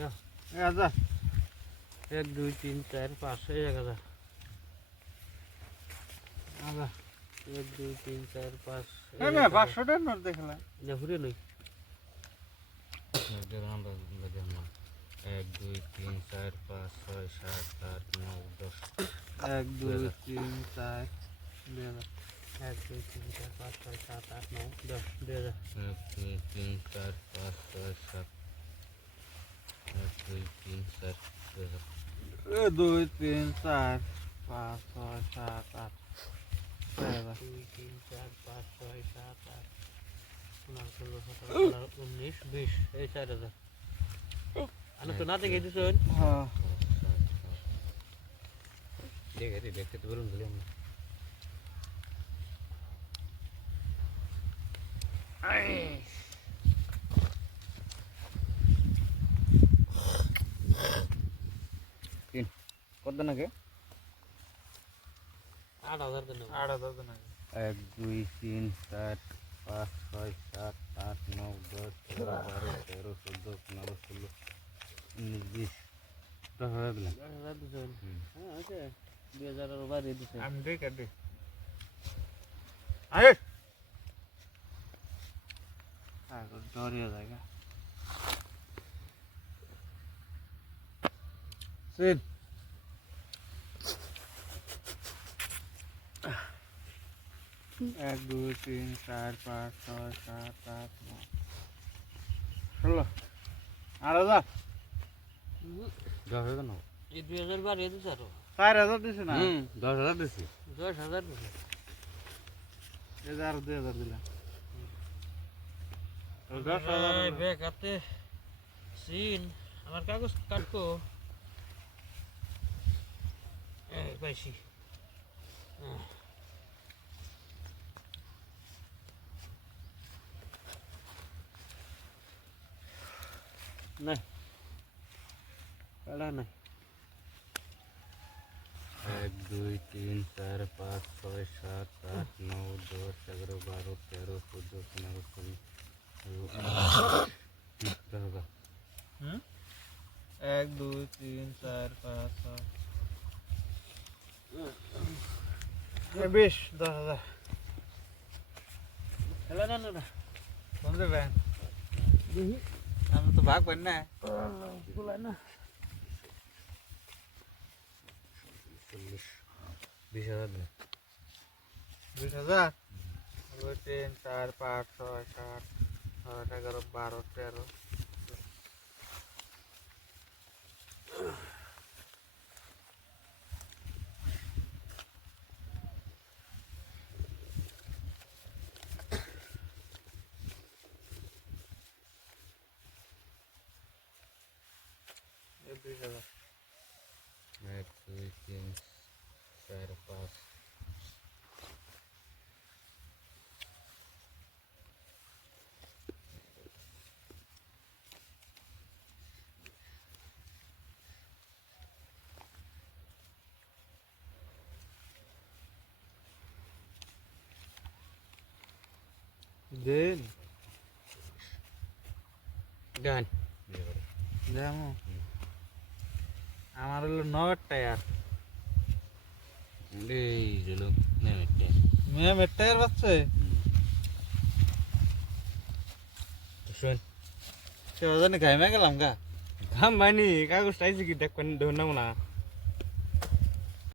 1000 1 2 3 4 5 1000 আচ্ছা 1 2 3 4 5 এই না 500 টাকার নোট দেখলা না ঘুরে নই 1 2 3 4 5 6 7 8 9 10 1 2 3 4 2000 1 2 3 4 5 6 7 8 9 10 2000 1 2 3 4 5 6 7 1 2 3 4 2000 1 2 3 4 5 6 7 8 2 3 4 5 6 7 8 16 17 18 19 20 এই 4000 আনো তো না দেখে দিছেন হ্যাঁ দেখতে তো বলুন বলি আমরা কত নাকি 8000 দেন 8000 টাকা 1 2 3 4 5 6 7 8 9 10 11 12 13 14 15 16 19 20 টাকা হয়ে গেল 10000 দিছেন হ্যাঁ আছে 2000 এর বাইরে দিছেন আমি দেখ দে আরে আগর ডরিয়া জায়গা সিন 1 2 3 4 5 6 7 8 9 ষোলো 8000 10 হয়ে গেল এই 2000 বাইরে দিছে আরো 4000 দিছে না 10,000 দিছি 10000 দিছে এই যে আরো 2000 দিলাম এই 10,000 বেকাতে সিন আমার কাগজ কাটকো এই পাইছি নাই কালা নাই 1 2 3 4 5 6 7 8 9 10 11 12 13 14 15 16 1 2 3 4 5 6 20 10,000 কালা না না কোন দেবেন আমি তো ভাগ পাই না কুলা না 20,000 দে 20,000 2 3 4 5 6 7 8 11 12 13 20,000 1 2 3 4 5 দেন গান যেমন আমার হলো 9 টায়ার এই জন্য নেমে মেয়ে টায়ার বাচ্চা শুন সে ওজনে গাইমা গেলাম গা ঘাম মানি কাগজ টাইছে কি দেখ কোন ধরনা না